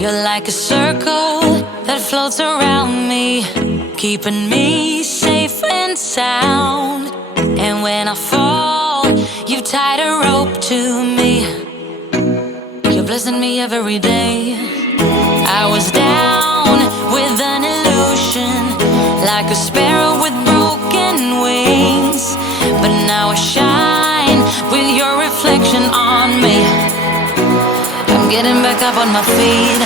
You're like a circle that floats around me, keeping me safe and sound. And when I fall, you tied a rope to me. You're blessing me every day. I was down with an illusion, like a sparrow with broken wings. But now I shine with your reflection on me. I'm getting back up on my feet.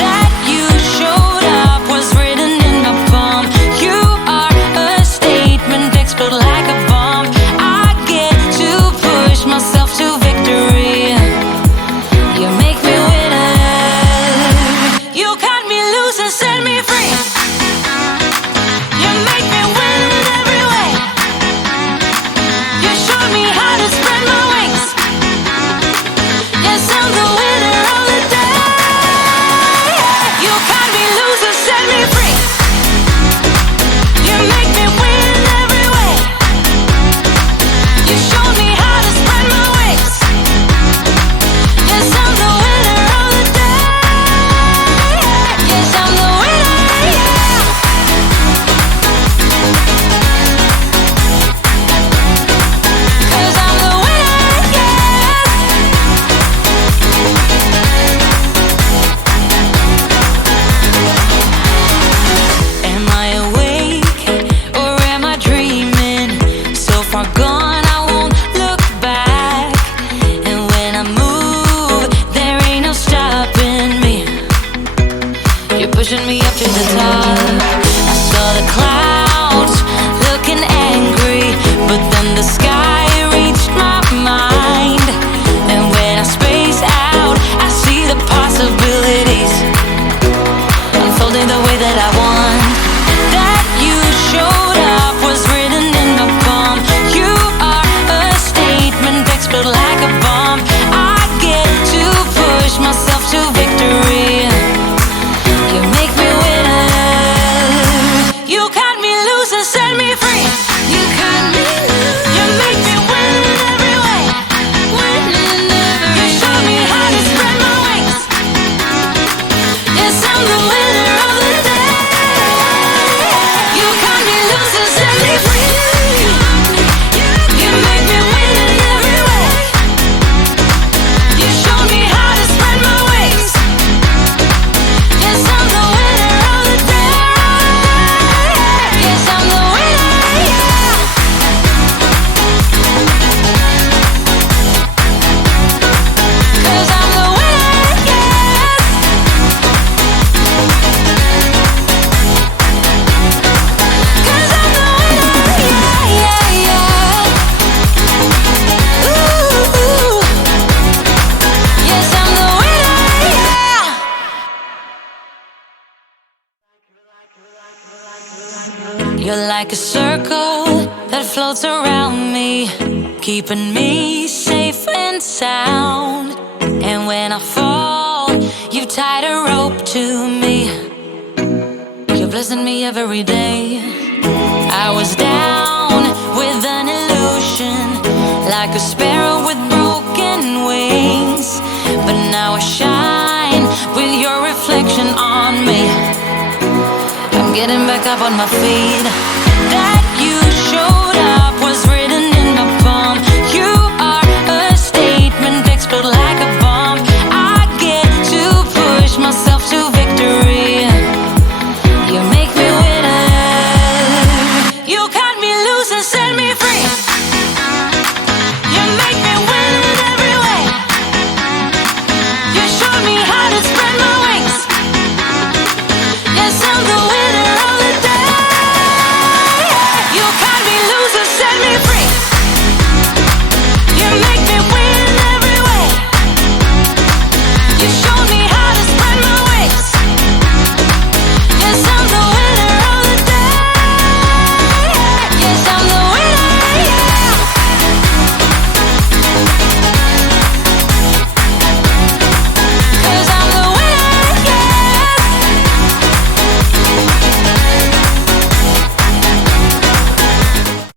That you showed up was written in my palm. You are a statement, explode like a bomb. I get to push myself to victory. You make me winner. You cut me loose and set me free. You make me win in every way. You showed me how to spread my wings. Yes, I'm the winner of the day. You cut me loose and set me free. You make me win in every way. You showed me how to spread my wings. Yes, I'm the winner of the day. Yes, I'm the winner, yeah. 'Cause I'm the winner, yes. Am I awake or am I dreaming? So far gone, I won't look back. And when I move, there ain't no stopping me. You're pushing me up to the top. I saw the clouds looking angry, but then the sky reached my mind. And when I space out, I see the possibilities unfolding the way that I want. That you showed up was written in the palm. You are a statement, explode like a bomb. I get to push myself to victory. You make me winner. You cut me loose and set me free. You cut me loose. You make me win in every way. Win in every way. You show me how to spread my wings. Yes, I'm the winner of the day. You cut me loose and set me free. You make me win in every way. You show me how to spread my wings. Yes, I'm the winner of the day. Yes, I'm the winner, yeah. 'Cause I'm the winner, yes. 'Cause I'm the winner, yeah, yeah, yeah. Ooh, yes, I'm the winner, yeah. You're like a circle that floats around me, keeping me safe and sound. And when I fall, you tied a rope to me. You're blessing me every day. I was down with an illusion, like a sparrow with broken wings. But now I shine with your reflection on me. I'm getting back up on my feet. That